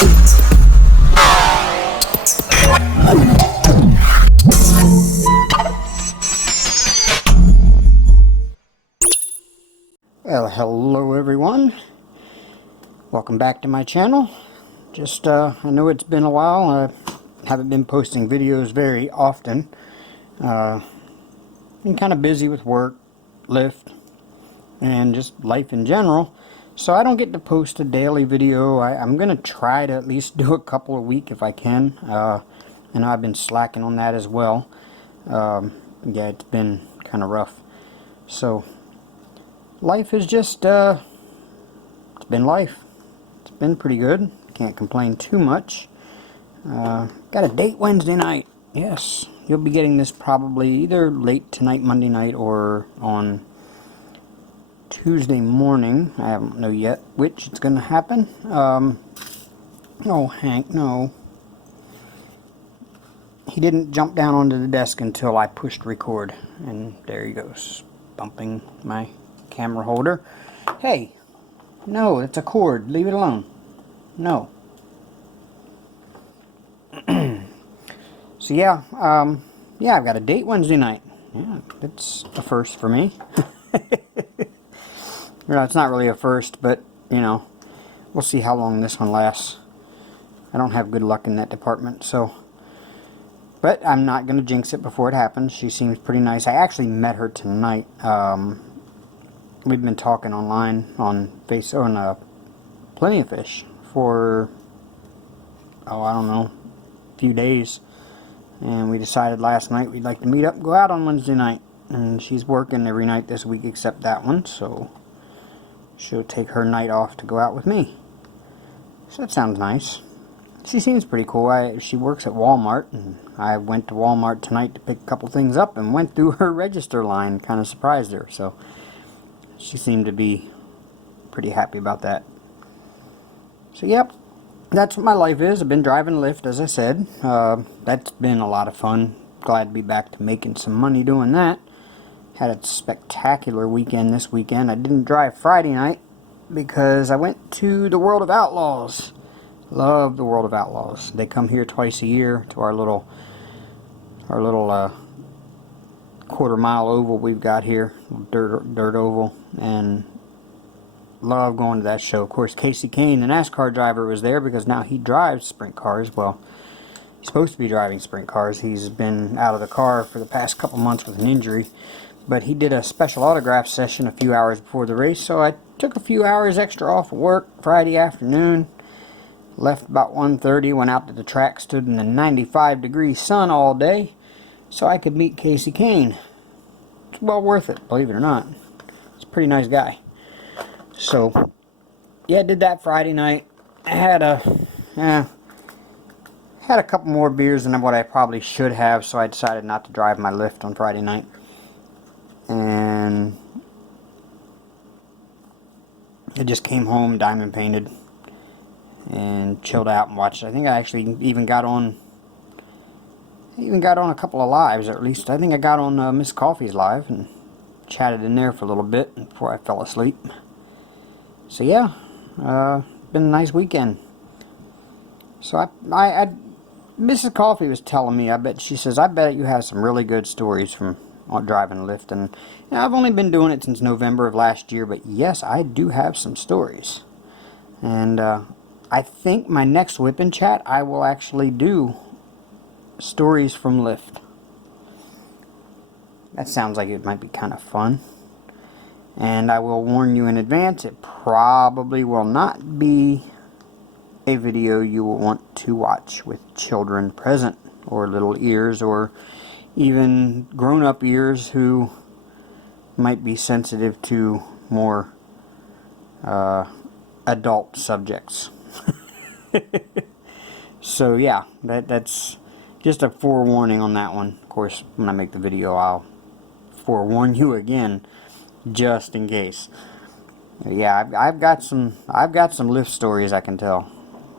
Well, hello everyone. Welcome back to my channel. I know it's been a while. I haven't been posting videos very often. Been kind of busy with work, Lyft, and just life in general. So I don't get to post a daily video. I'm going to try to at least do a couple a week if I can. I know I've been slacking on that as well. Yeah, it's been kind of rough. So life is just, it's been life. It's been pretty good. Can't complain too much. Got a date Wednesday night. Yes, you'll be getting this probably either late tonight, Monday night, or on Tuesday morning. I don't know yet which it's going to happen. No, Hank, no. He didn't jump down onto the desk until I pushed record. And there he goes, bumping my camera holder. Hey, no, it's a cord. Leave it alone. No. So yeah, yeah, I've got a date Wednesday night. Yeah, it's a first for me. Well, it's not really a first, but, you know, we'll see how long this one lasts. I don't have good luck in that department, so. But I'm not going to jinx it before it happens. She seems pretty nice. I actually met her tonight. We've been talking online on Plenty of Fish for, oh, I don't know, a few days. And we decided last night we'd like to meet up and go out on Wednesday night. And she's working every night this week except that one, so she'll take her night off to go out with me. So that sounds nice. She seems pretty cool. She works at Walmart, and I went to Walmart tonight to pick a couple things up and went through her register line. Kind of surprised her, so she seemed to be pretty happy about that. So yep, that's what my life is. I've been driving Lyft, as I said. That's been a lot of fun. Glad to be back to making some money doing that. Had a spectacular weekend this weekend. I didn't drive Friday night because I went to the World of Outlaws. Love the World of Outlaws. They come here twice a year to our little quarter-mile oval we've got here, dirt oval, and love going to that show. Of course, Casey Kane, the NASCAR driver, was there because now he drives sprint cars. Well, he's supposed to be driving sprint cars. He's been out of the car for the past couple months with an injury, but he did a special autograph session a few hours before the race, so I took a few hours extra off of work Friday afternoon. Left about 1:30, went out to the track, stood in the 95-degree sun all day so I could meet Casey Kane. It's well worth it, believe it or not. He's a pretty nice guy. So, yeah, did that Friday night. I had a couple more beers than what I probably should have, so I decided not to drive my Lyft on Friday night. And I just came home, diamond painted, and chilled out and watched. I think I actually even got on a couple of lives, or at least I think I got on Miss Coffee's live and chatted in there for a little bit before I fell asleep. So yeah, been a nice weekend. So Mrs. Coffee was telling me, she says, I bet you have some really good stories from driving Lyft. And you know, I've only been doing it since November of last year, but yes, I do have some stories. And I think my next Wip Chat, I will actually do stories from Lyft. That sounds like it might be kind of fun. And I will warn you in advance, it probably will not be a video you will want to watch with children present, or little ears, or even grown-up ears who might be sensitive to more adult subjects. So yeah, that's just a forewarning on that one. Of course, when I make the video, I'll forewarn you again, just in case. Yeah, I've got some Lyft stories I can tell.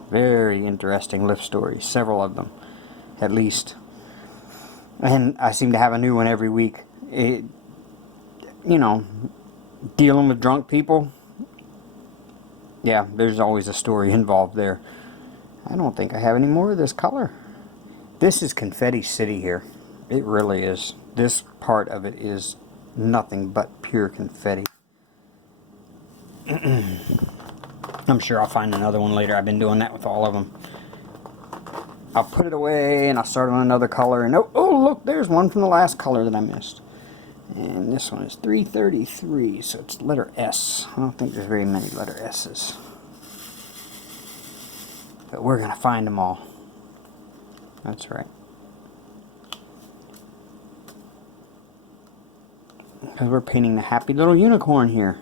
Very interesting Lyft stories, several of them, at least. And I seem to have a new one every week. You know, dealing with drunk people. Yeah, there's always a story involved there. I don't think I have any more of this color. This is Confetti City here. It really is. This part of it is nothing but pure confetti. I'm sure I'll find another one later. I've been doing that with all of them. I'll put it away and I'll start on another color. And oh look, there's one from the last color that I missed. And this one is 333, so it's letter S. I don't think there's very many letter S's. But we're going to find them all. That's right. Because we're painting the happy little unicorn here.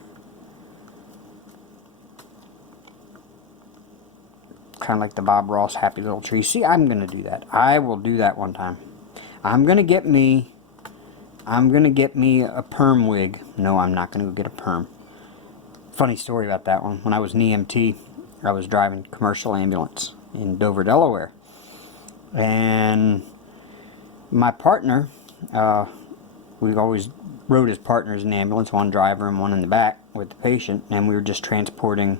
Kind of like the Bob Ross happy little tree. See, I'm going to do that. I will do that one time. I'm going to get me a perm wig. No, I'm not going to go get a perm. Funny story about that one. When I was an EMT, I was driving commercial ambulance in Dover, Delaware. And my partner, we always rode as partners in the ambulance, one driver and one in the back with the patient, and we were just transporting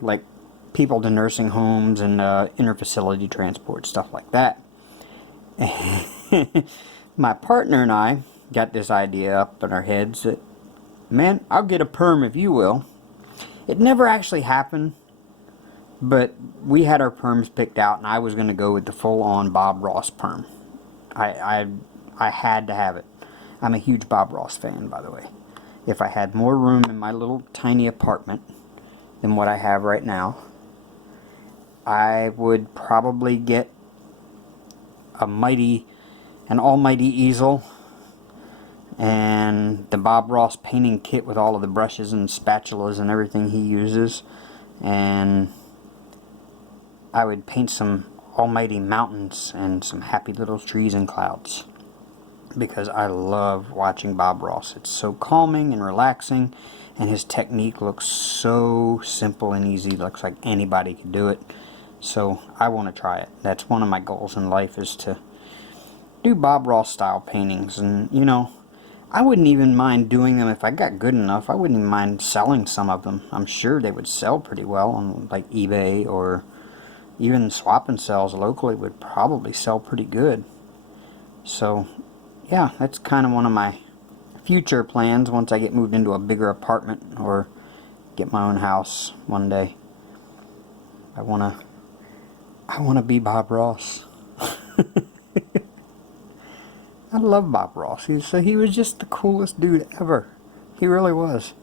like people to nursing homes and interfacility transport, stuff like that. My partner and I got this idea up in our heads that, man, I'll get a perm if you will. It never actually happened, but we had our perms picked out, and I was going to go with the full-on Bob Ross perm. I had to have it. I'm a huge Bob Ross fan, by the way. If I had more room in my little tiny apartment than what I have right now, I would probably get an almighty easel and the Bob Ross painting kit with all of the brushes and spatulas and everything he uses, and I would paint some almighty mountains and some happy little trees and clouds, because I love watching Bob Ross. It's so calming and relaxing, and his technique looks so simple and easy. It looks like anybody could do it. So I want to try it. That's one of my goals in life, is to do Bob Ross style paintings. And you know, I wouldn't even mind doing them if I got good enough. I wouldn't even mind selling some of them. I'm sure they would sell pretty well on like eBay, or even swap and sells locally would probably sell pretty good. So yeah, that's kind of one of my future plans once I get moved into a bigger apartment or get my own house one day. I want to be Bob Ross. I love Bob Ross. He was just the coolest dude ever. He really was.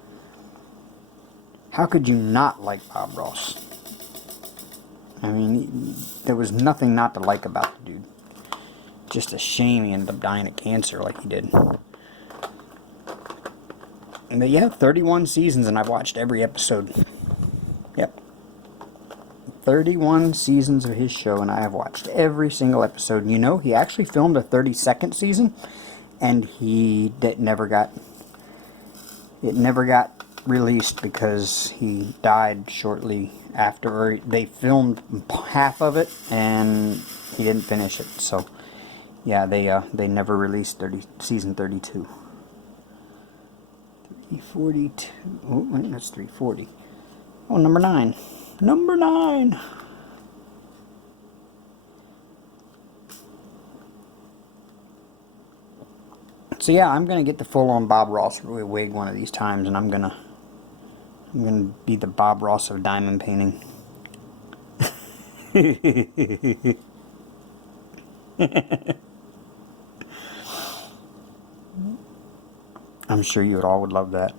How could you not like Bob Ross? I mean, there was nothing not to like about the dude. Just a shame he ended up dying of cancer like he did. But yeah, 31 seasons, and I've watched every episode. Yep. 31 seasons of his show, and I have watched every single episode. And you know, he actually filmed a 32nd season, and it never got released because he died shortly after. Or they filmed half of it, and he didn't finish it. So yeah, they never released season 32. 342. Oh, right, that's 340. Oh, number 9. Number 9. So yeah, I'm gonna get the full-on Bob Ross wig one of these times, and I'm gonna be the Bob Ross of diamond painting. I'm sure you all would love that.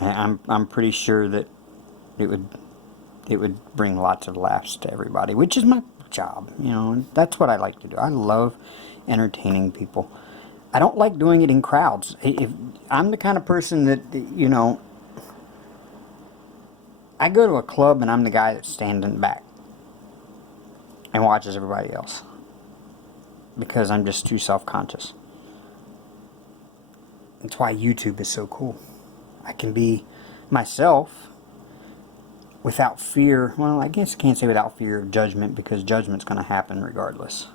I'm pretty sure that it would bring lots of laughs to everybody, which is my job, you know, and that's what I like to do. I love entertaining people. I don't like doing it in crowds. If I'm the kind of person that, you know, I go to a club and I'm the guy that's standing back and watches everybody else, because I'm just too self-conscious. That's why YouTube is so cool. I can be myself without fear. Well, I guess I can't say without fear of judgment, because judgment's going to happen regardless.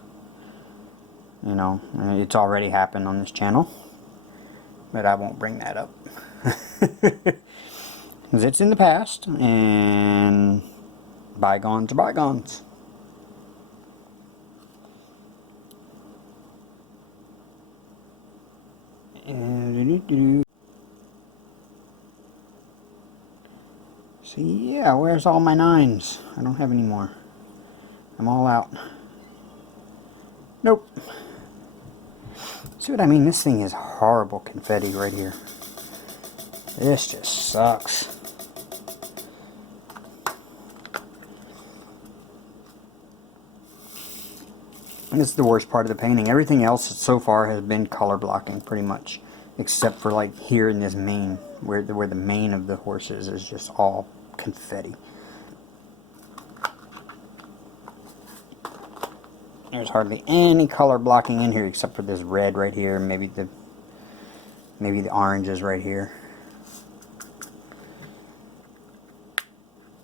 You know, it's already happened on this channel, but I won't bring that up. Because it's in the past, and bygones are bygones. So yeah, where's all my 9s? I don't have any more. I'm all out. Nope. See what I mean? This thing is horrible confetti right here. This just sucks. This is the worst part of the painting. Everything else so far has been color blocking pretty much, except for like here in this mane, where the mane of the horse is just all confetti. There's hardly any color blocking in here except for this red right here, maybe the oranges right here.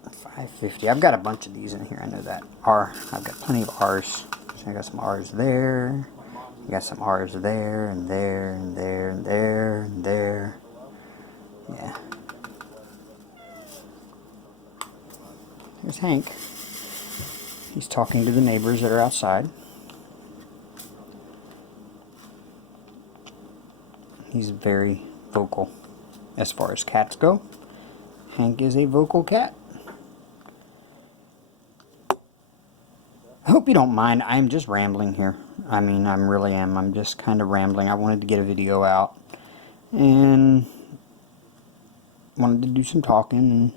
550. I've got a bunch of these in here. I know that. I've got plenty of R's. So I got some R's there. I got some R's there and there and there and there and there. Yeah. Here's Hank. He's talking to the neighbors that are outside. He's very vocal as far as cats go. Hank is a vocal cat. I hope you don't mind. I'm just rambling here. I mean, I really am. I'm just kind of rambling. I wanted to get a video out and wanted to do some talking. And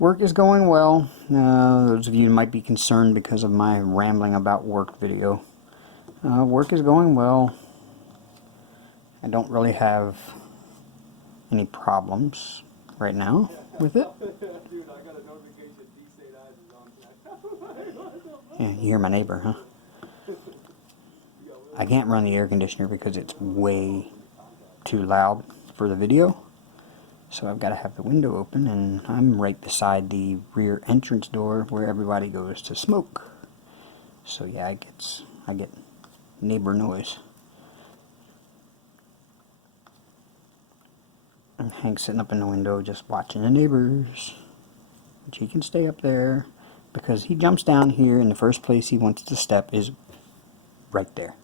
work is going well. Those of you who might be concerned because of my rambling about work video. Work is going well. I don't really have any problems right now with it. Yeah, you hear my neighbor, huh? I can't run the air conditioner because it's way too loud for the video. So I've got to have the window open, and I'm right beside the rear entrance door where everybody goes to smoke. So yeah, I get neighbor noise. And Hank's sitting up in the window just watching the neighbors. But he can stay up there because he jumps down here, and the first place he wants to step is right there.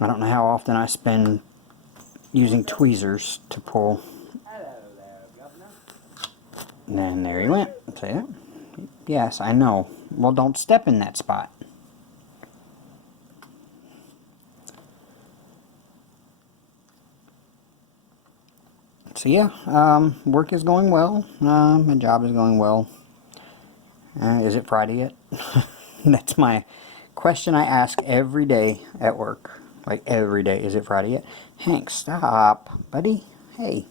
I don't know how often I spend using tweezers to pull. And then there he went. See that? Yes, I know. Well, don't step in that spot. So yeah, work is going well. My job is going well. Is it Friday yet? That's my question I ask every day at work. Like every day. Is it Friday yet? Hank, stop, buddy. Hey.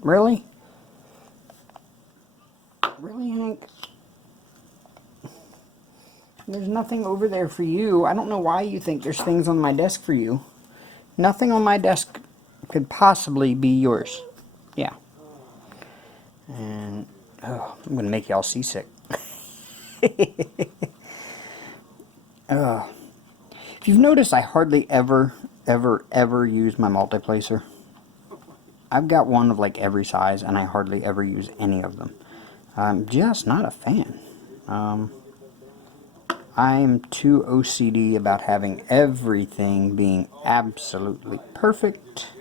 Really? Really, Hank? There's nothing over there for you. I don't know why you think there's things on my desk for you. Nothing on my desk could possibly be yours. Yeah. And oh, I'm going to make y'all seasick. If you've noticed, I hardly ever use my multiplacer. I've got one of like every size, and I hardly ever use any of them. I'm just not a fan. I'm too OCD about having everything being absolutely perfect,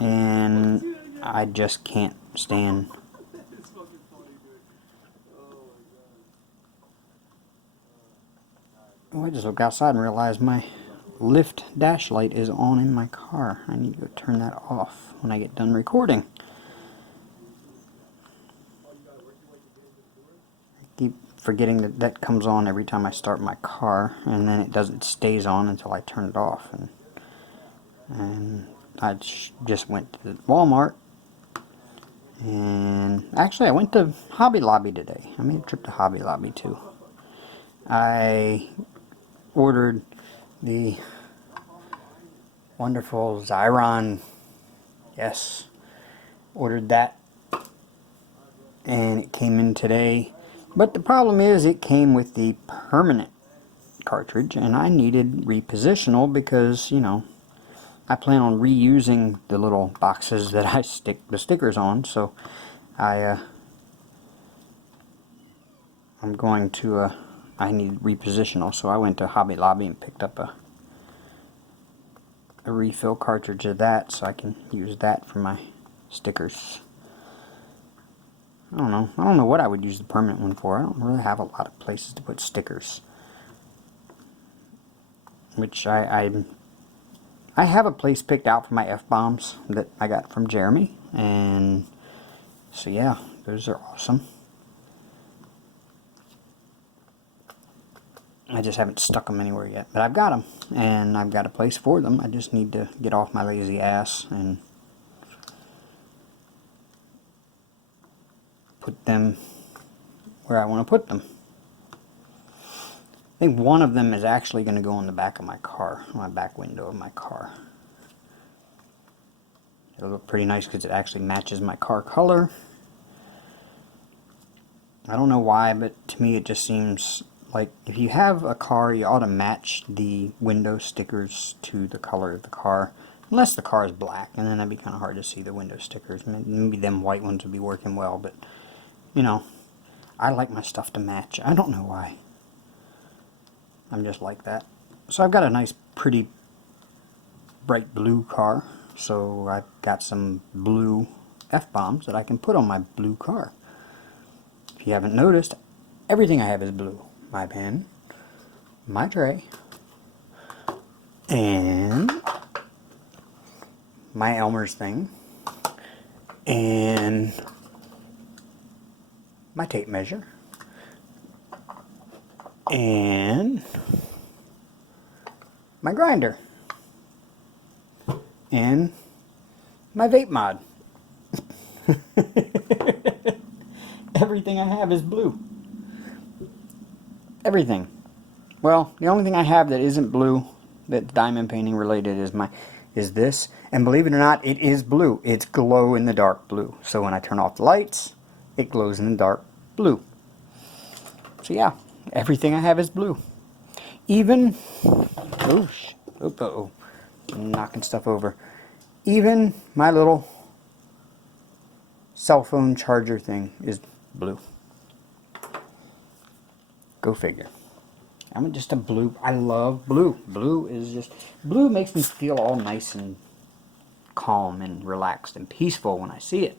and I just can't stand. Oh, I just looked outside and realized my lift dash light is on in my car. I need to go turn that off when I get done recording. I keep forgetting that that comes on every time I start my car, and then it stays on until I turn it off. And I just went to Walmart, and actually I went to Hobby Lobby today. I made a trip to Hobby Lobby too. I ordered the wonderful Xyron. Yes, ordered that, and it came in today. But the problem is, it came with the permanent cartridge, and I needed repositional because, you know, I plan on reusing the little boxes that I stick the stickers on, so I'm going to, I need repositional, so I went to Hobby Lobby and picked up a refill cartridge of that so I can use that for my stickers. I don't know what I would use the permanent one for. I don't really have a lot of places to put stickers. Which I have a place picked out for my F-bombs that I got from Jeremy, and so yeah, those are awesome. I just haven't stuck them anywhere yet, but I've got them, and I've got a place for them. I just need to get off my lazy ass and put them where I want to put them. I think one of them is actually going to go on the back of my car, my back window of my car. It'll look pretty nice because it actually matches my car color. I don't know why, but to me it just seems like if you have a car, you ought to match the window stickers to the color of the car. Unless the car is black, and then that'd be kind of hard to see the window stickers. Maybe them white ones would be working well, but, you know, I like my stuff to match. I don't know why. I'm just like that. So I've got a nice, pretty, bright blue car. So I've got some blue F-bombs that I can put on my blue car. If you haven't noticed, everything I have is blue. My pen, my tray, and my Elmer's thing, and my tape measure, and my grinder, and my vape mod. Everything I have is blue. Everything. Well, the only thing I have that isn't blue, that's diamond painting related, is this. And believe it or not, it is blue. It's glow in the dark blue. So when I turn off the lights, it glows in the dark blue. So yeah, everything I have is blue. Even, I'm knocking stuff over. Even my little cell phone charger thing is blue. Go figure. I'm just a blue. I love blue. Blue makes me feel all nice and calm and relaxed and peaceful when I see it.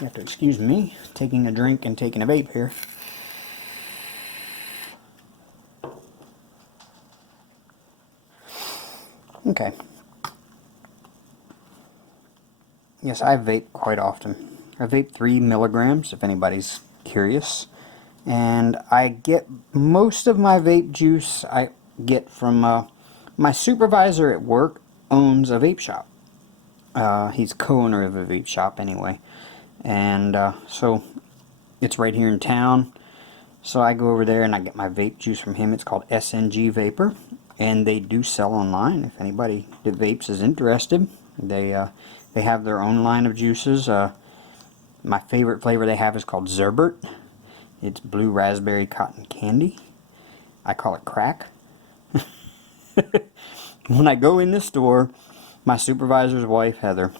You have to excuse me taking a drink and taking a vape here. Okay. Yes, I vape quite often. I vape 3 milligrams, if anybody's curious. And I get most of my vape juice I get from my supervisor at work owns a vape shop. He's co-owner of a vape shop anyway. And so it's right here in town. So I go over there and I get my vape juice from him. It's called SNG Vapor. And they do sell online if anybody that vapes is interested. They have their own line of juices. My favorite flavor they have is called Zerbert. It's blue raspberry cotton candy. I call it crack. When I go in the store, my supervisor's wife, Heather,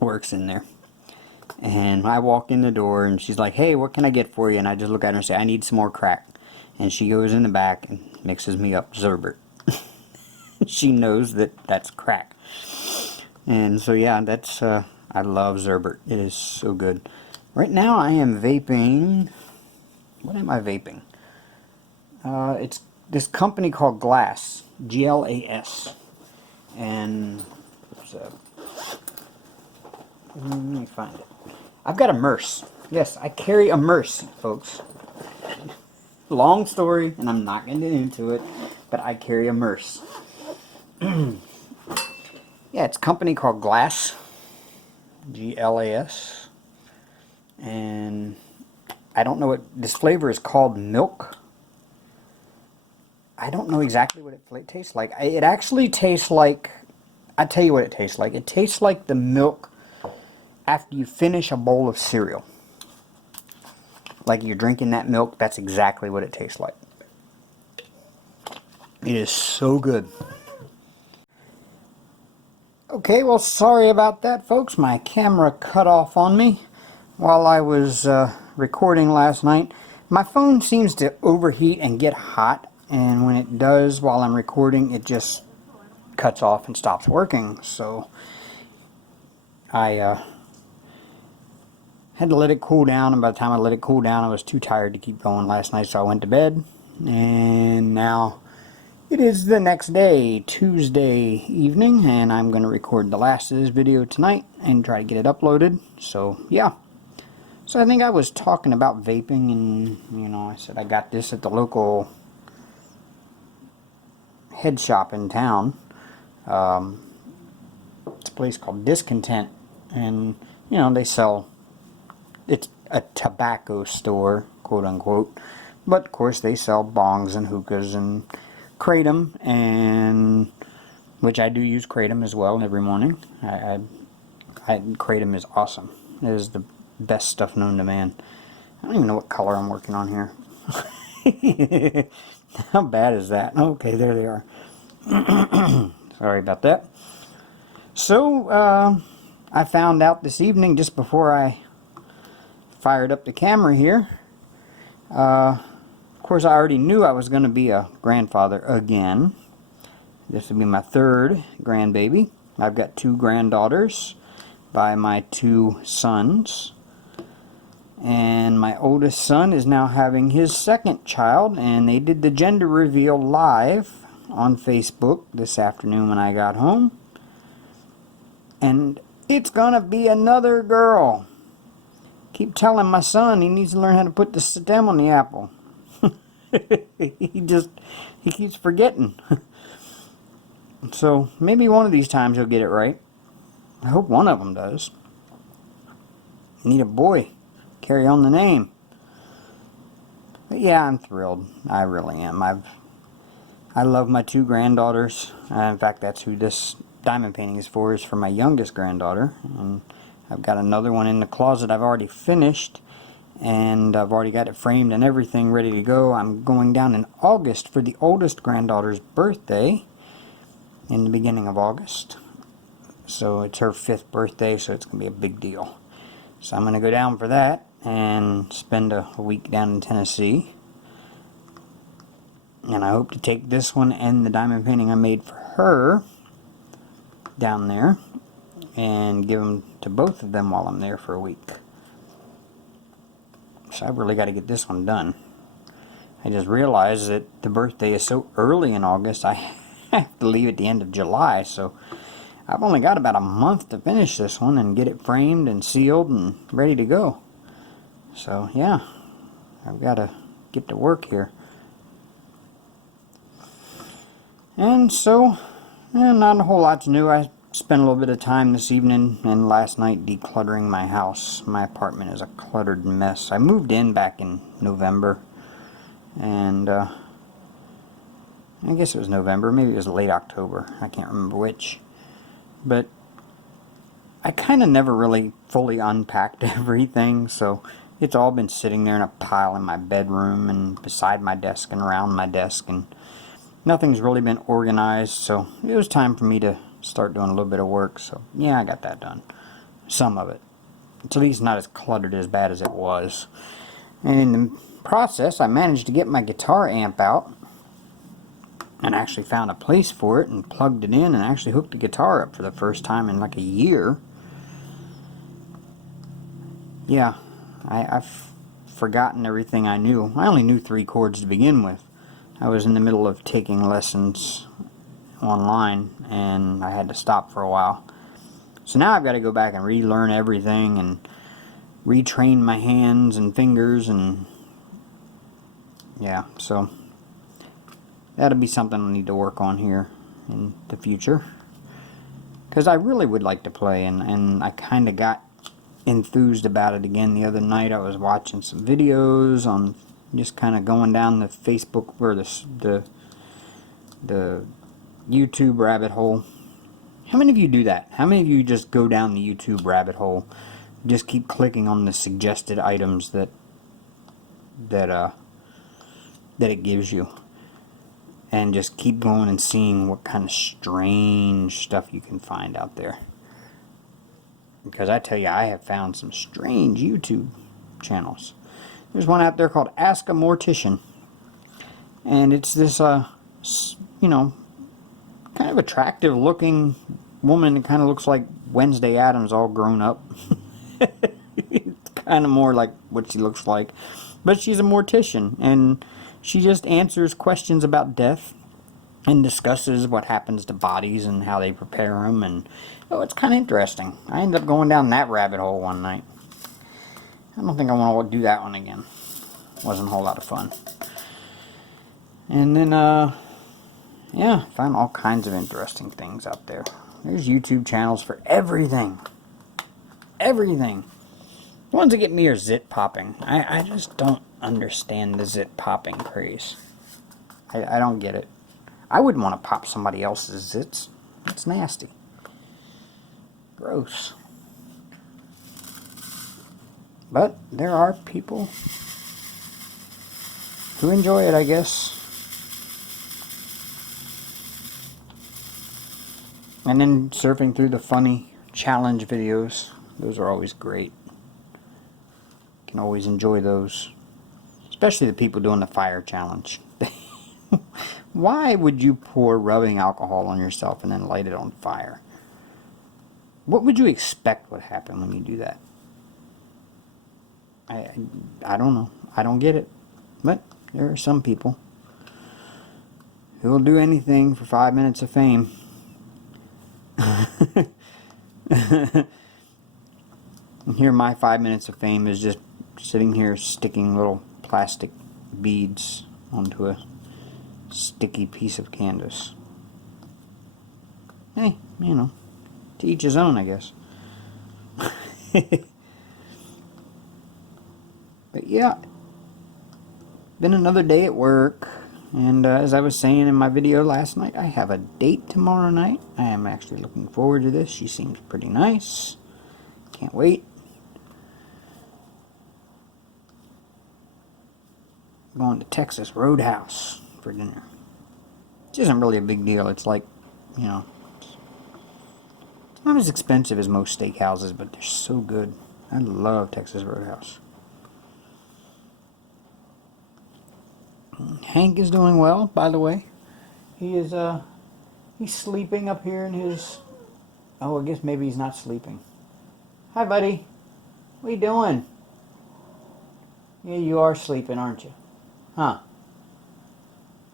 works in there. And I walk in the door and she's like, hey, what can I get for you? And I just look at her and say, I need some more crack. And she goes in the back and mixes me up Zerbert. She knows that that's crack. And so yeah, that's I love Zerbert. It is so good. Right now I am vaping. What am I vaping? It's this company called Glass. G-L-A-S. And let me find it. I've got a Merce. Yes, I carry a Merce, folks. Long story, and I'm not going to get into it, but I carry a Merce. Yeah, it's a company called Glass. G-L-A-S. And I don't know what this flavor is called. Milk. I don't know exactly what it tastes like. It actually tastes like, I'll tell you what it tastes like. It tastes like the milk after you finish a bowl of cereal. like you're drinking that milk. That's exactly what it tastes like. It is so good. Okay, well, sorry about that, folks. My camera cut off on me while I was recording last night. My phone seems to overheat and get hot, and when it does while I'm recording, it just cuts off and stops working. So I had to let it cool down, and by the time I let it cool down, I was too tired to keep going last night, so I went to bed. And now it is the next day, Tuesday evening, and I'm going to record the last of this video tonight and try to get it uploaded. So, yeah. So I think I was talking about vaping, and, you know, I said I got this at the local head shop in town. It's a place called Discontent, and, you know, they sell, it's a tobacco store, quote unquote, but of course they sell bongs and hookahs and kratom, and which I do use kratom as well every morning. Kratom is awesome. It is the best stuff known to man. I don't even know what color I'm working on here. How bad is that? Okay, there they are. Sorry about that. So I found out this evening, just before I fired up the camera here, of course I already knew I was going to be a grandfather again. This will be my third grandbaby. I've got 2 granddaughters by my 2 sons, and my oldest son is now having his second child, and they did the gender reveal live on Facebook this afternoon when I got home, and it's gonna be another girl. Keep telling my son he needs to learn how to put the stem on the apple. he keeps forgetting. So maybe one of these times he'll get it right. I hope one of them does. Need a boy. Carry on the name. But yeah, I'm thrilled. I really am. I love my 2 granddaughters. In fact, that's who this diamond painting is for my youngest granddaughter. And I've got another one in the closet I've already finished, and I've already got it framed and everything ready to go. I'm going down in August for the oldest granddaughter's birthday, in the beginning of August. So it's her 5th birthday, so it's going to be a big deal. So I'm going to go down for that and spend a week down in Tennessee. And I hope to take this one and the diamond painting I made for her down there and give them to both of them while I'm there for a week. So I've really got to get this one done. I just realized that the birthday is so early in August, I have to leave at the end of July, so I've only got about a month to finish this one and get it framed and sealed and ready to go. So yeah, I've got to get to work here. And so, not a whole lot to do. I spent a little bit of time this evening and last night decluttering my house. My apartment is a cluttered mess. I moved in back in November, and I guess it was November, maybe it was late October, I can't remember which. But I kind of never really fully unpacked everything, so it's all been sitting there in a pile in my bedroom and beside my desk and around my desk, and nothing's really been organized, so it was time for me to start doing a little bit of work. So yeah, I got that done. Some of it. It's at least not as cluttered as bad as it was. And in the process, I managed to get my guitar amp out and actually found a place for it and plugged it in and actually hooked the guitar up for the first time in like a year. Yeah, I've forgotten everything I knew. I only knew 3 chords to begin with. I was in the middle of taking lessons online and I had to stop for a while. So now I've got to go back and relearn everything and retrain my hands and fingers, and yeah, so that'll be something I need to work on here in the future, because I really would like to play, and I kind of got enthused about it again the other night. I was watching some videos on, just kind of going down the Facebook or the YouTube rabbit hole. How many of you do that? How many of you just go down the YouTube rabbit hole, just keep clicking on the suggested items that that it gives you. And just keep going and seeing what kind of strange stuff you can find out there. Because I tell you, I have found some strange YouTube channels. There's one out there called Ask a Mortician. And it's this, you know, kind of attractive looking woman. It kind of looks like Wednesday Addams all grown up. It's kind of more like what she looks like. But she's a mortician, and she just answers questions about death and discusses what happens to bodies and how they prepare them. And oh, it's kind of interesting. I ended up going down that rabbit hole one night. I don't think I want to do that one again. Wasn't a whole lot of fun. And then, yeah, found all kinds of interesting things out there. There's YouTube channels for everything. Everything. The ones that get me are zit popping. I just don't understand the zit popping craze. I don't get it. I wouldn't want to pop somebody else's zits. It's nasty. Gross. But there are people who enjoy it, I guess. And then surfing through the funny challenge videos. Those are always great. Can always enjoy those. Especially the people doing the fire challenge. Why would you pour rubbing alcohol on yourself and then light it on fire? What would you expect would happen when you do that? I don't know. I don't get it. But there are some people who will do anything for 5 minutes of fame. And here my 5 minutes of fame is just sitting here sticking little plastic beads onto a sticky piece of canvas. Hey, you know, to each his own, I guess. But yeah, been another day at work, and as I was saying in my video last night, I have a date tomorrow night. I am actually looking forward to this. She seems pretty nice. Can't wait. Going to Texas Roadhouse for dinner. Which isn't really a big deal. It's like, you know, it's not as expensive as most steakhouses, but they're so good. I love Texas Roadhouse. Hank is doing well, by the way. He is, he's sleeping up here in his... Oh, I guess maybe he's not sleeping. Hi, buddy. What are you doing? Yeah, you are sleeping, aren't you? Huh.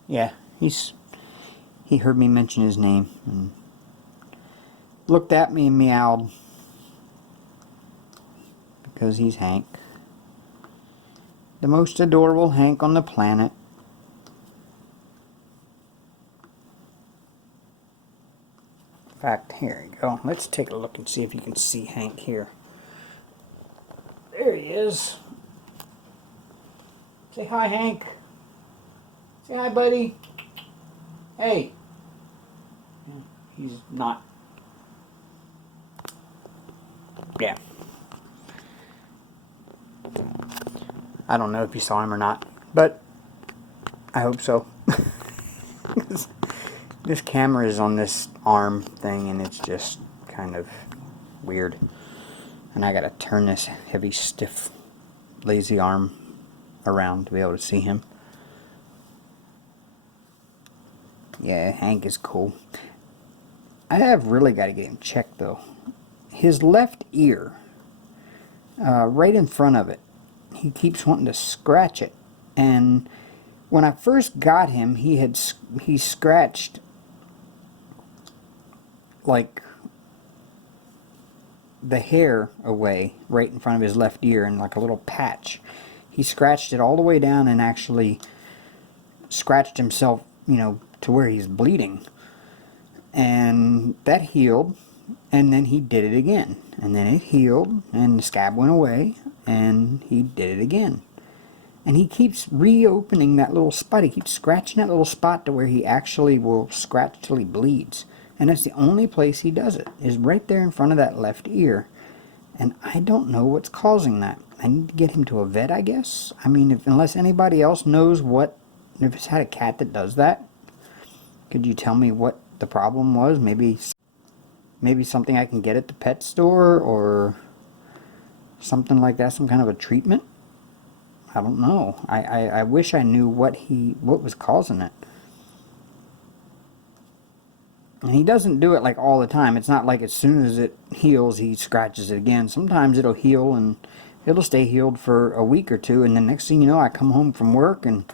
Yeah, he heard me mention his name and looked at me and meowed because he's Hank. The most adorable Hank on the planet. In fact, here you go. Let's take a look and see if you can see Hank here. There he is. Say hi, Hank. Say hi, buddy. Hey. He's not. Yeah. I don't know if you saw him or not, but I hope so. This camera is on this arm thing, and it's just kind of weird. And I gotta turn this heavy, stiff, lazy arm around to be able to see him. Yeah, Hank is cool. I have really got to get him checked, though. His left ear, right in front of it, he keeps wanting to scratch it. And when I first got him, he scratched like the hair away right in front of his left ear in like a little patch. He scratched it all the way down and actually scratched himself, you know, to where he's bleeding. And that healed, and then he did it again. And then it healed, and the scab went away, and he did it again. And he keeps reopening that little spot. He keeps scratching that little spot to where he actually will scratch till he bleeds. And that's the only place he does it, is right there in front of that left ear. And I don't know what's causing that. I need to get him to a vet, I guess. I mean, unless anybody else knows if it's had a cat that does that, could you tell me what the problem was? Maybe something I can get at the pet store, or something like that, some kind of a treatment. I don't know. I wish I knew what was causing it. And he doesn't do it like all the time. It's not like as soon as it heals, he scratches it again. Sometimes it'll heal and it'll stay healed for a week or two, and the next thing you know, I come home from work and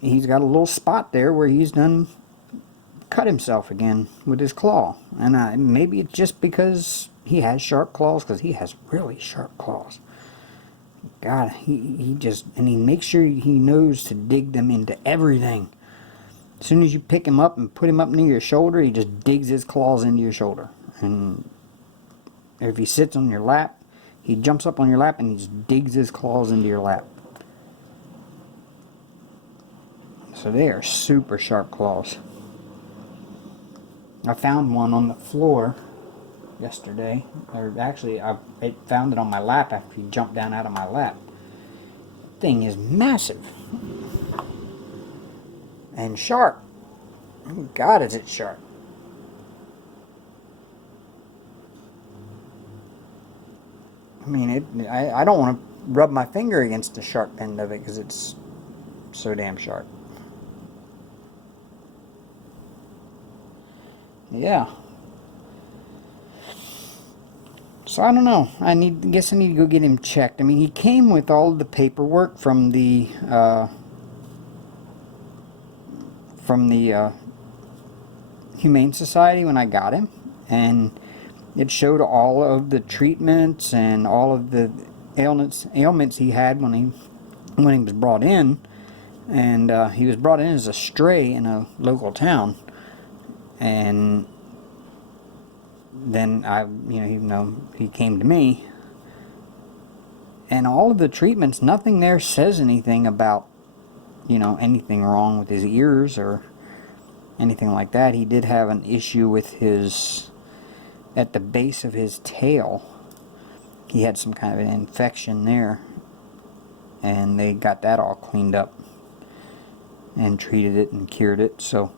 he's got a little spot there where he's done cut himself again with his claw. And maybe it's just because he has sharp claws, because he has really sharp claws. God, he makes sure he knows to dig them into everything. As soon as you pick him up and put him up near your shoulder, he just digs his claws into your shoulder. And if he sits on your lap, he jumps up on your lap and he just digs his claws into your lap. So they are super sharp claws. I found one on the floor yesterday. Or actually, I found it on my lap after he jumped down out of my lap. Thing is massive. And sharp. Oh God, is it sharp. I mean, I don't want to rub my finger against the sharp end of it because it's so damn sharp. Yeah. So I don't know. I guess I need to go get him checked. I mean, he came with all the paperwork from the Humane Society when I got him, and it showed all of the treatments and all of the ailments he had when he was brought in. And he was brought in as a stray in a local town, and then he came to me, and all of the treatments, nothing there says anything about anything wrong with his ears or anything like that. He did have an issue with at the base of his tail. He had some kind of an infection there, and they got that all cleaned up and treated it and cured it. So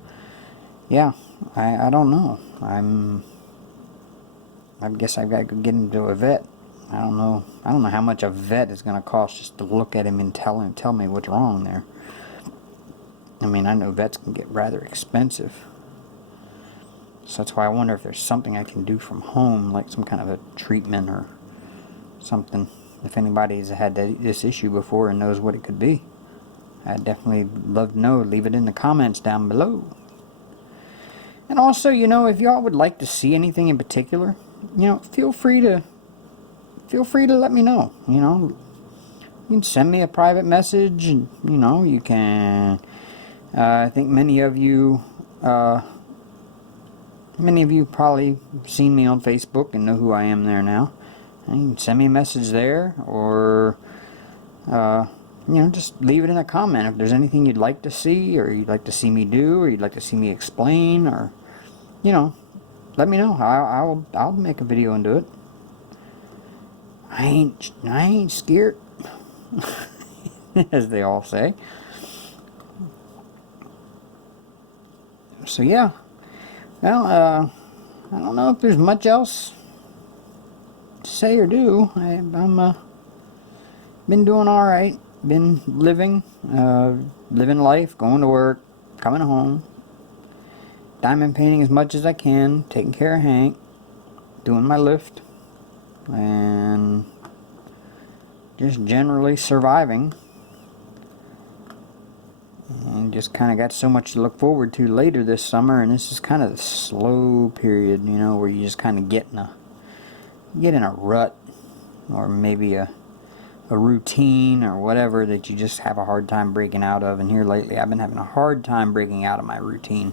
yeah, I don't know. I guess I've got to go get him to a vet. I don't know how much a vet is going to cost just to look at him and tell me what's wrong there. I mean, I know vets can get rather expensive. So that's why I wonder if there's something I can do from home, like some kind of a treatment or something. If anybody's had this issue before and knows what it could be, I'd definitely love to know. Leave it in the comments down below. And also, if y'all would like to see anything in particular, feel free to let me know. You can send me a private message, and you can. I think many of you probably seen me on Facebook and know who I am there now. And you can send me a message there, or just leave it in a comment if there's anything you'd like to see, or you'd like to see me do, or you'd like to see me explain, or let me know. I'll make a video and do it. I ain't scared, as they all say. So yeah, well, I don't know if there's much else to say or do. I'm been doing all right. Been living life, going to work, coming home, diamond painting as much as I can, taking care of Hank, doing my lift, and just generally surviving. And just kind of got so much to look forward to later this summer, and this is kind of the slow period, where you just kind of get in a rut, or maybe a routine or whatever that you just have a hard time breaking out of. And here lately I've been having a hard time breaking out of my routine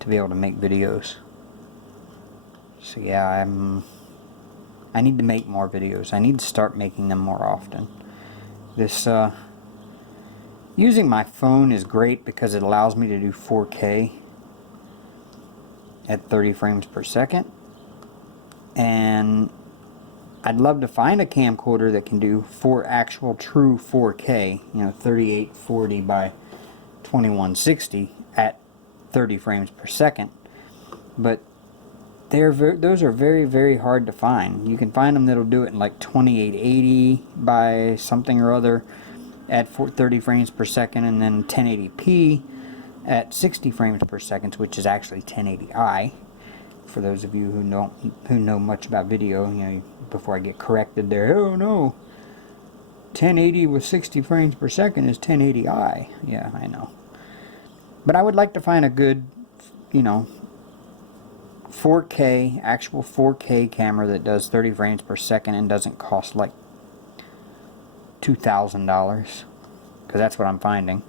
to be able to make videos. So yeah, I need to make more videos. I need to start making them more often. Using my phone is great because it allows me to do 4K at 30 frames per second, and I'd love to find a camcorder that can do actual true 4K, you know, 3840 by 2160 at 30 frames per second. But those are very, very hard to find. You can find them that'll do it in like 2880 by something or other at 30 frames per second, and then 1080p at 60 frames per second, which is actually 1080i. For those of you who know much about video, you know, before I get corrected there, oh no, 1080 with 60 frames per second is 1080i. Yeah, I know. But I would like to find a good, you know, 4K, actual 4K camera that does 30 frames per second and doesn't cost like $2,000, because that's what I'm finding.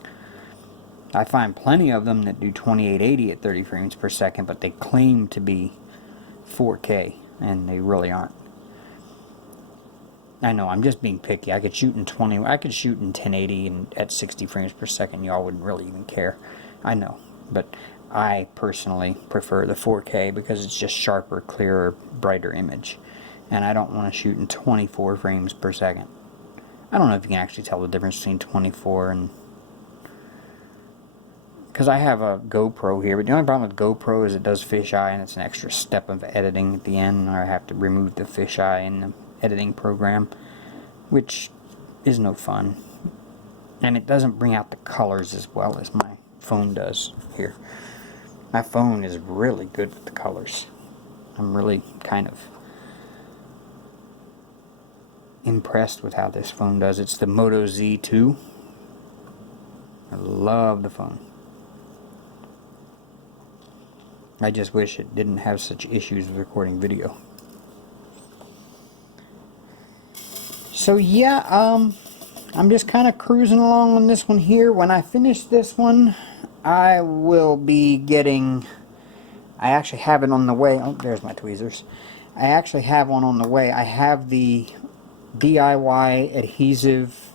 I find plenty of them that do 2880 at 30 frames per second, but they claim to be 4K, and they really aren't. I know, I'm just being picky. I could shoot in 1080 and at 60 frames per second. Y'all wouldn't really even care. I know, but I personally prefer the 4K because it's just sharper, clearer, brighter image. And I don't want to shoot in 24 frames per second. I don't know if you can actually tell the difference between 24 and... because I have a GoPro here, but the only problem with GoPro is it does fisheye, and it's an extra step of editing at the end, or I have to remove the fisheye in the editing program, which is no fun. And it doesn't bring out the colors as well as my phone does here. My phone is really good with the colors. I'm really kind of impressed with how this phone does. It's the Moto Z2. I love the phone. I just wish it didn't have such issues with recording video. So yeah, I'm just kind of cruising along on this one here. When I finish this one, I will be getting... I actually have it on the way. Oh, there's my tweezers. I actually have one on the way. I have the DIY adhesive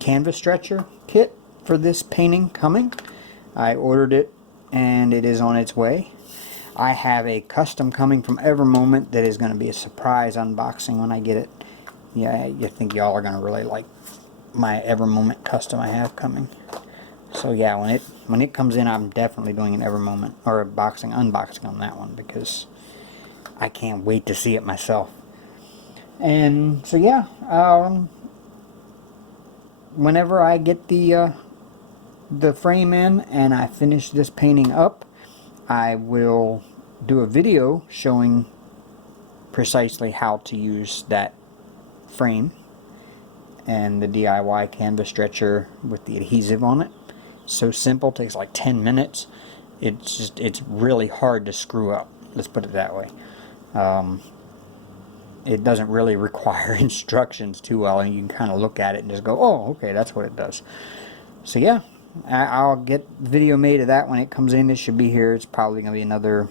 canvas stretcher kit for this painting coming. I ordered it and it is on its way. I have a custom coming from Evermoment that is going to be a surprise unboxing when I get it. Yeah, you think y'all are going to really like my Evermoment custom I have coming. So yeah, when it comes in, I'm definitely doing an Evermoment or unboxing on that one, because I can't wait to see it myself. And so yeah, whenever I get the frame in and I finish this painting up, I will do a video showing precisely how to use that frame and the DIY canvas stretcher with the adhesive on it. So simple, takes like 10 minutes. It's really hard to screw up, let's put it that way. It doesn't really require instructions too well, and you can kind of look at it and just go, oh, okay, that's what it does. So yeah, I'll get video made of that when it comes in. It should be here. It's probably going to be another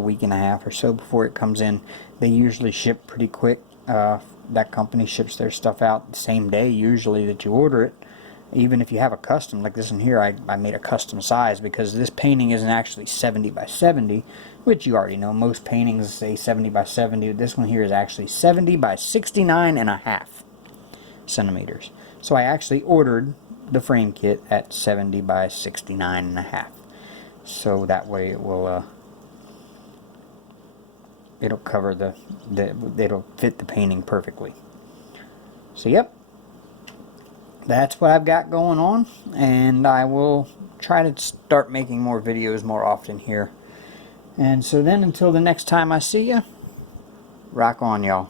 week and a half or so before it comes in. They usually ship pretty quick. That company ships their stuff out the same day usually that you order it. Even if you have a custom, like this one here, I made a custom size because this painting isn't actually 70 by 70, which you already know. Most paintings say 70 by 70. This one here is actually 70 by 69.5 centimeters. So I actually ordered the frame kit at 70 by 69.5. So that way it will, it'll cover it'll fit the painting perfectly. So yep. That's what I've got going on, and I will try to start making more videos more often here. And so then, until the next time I see you, rock on, y'all.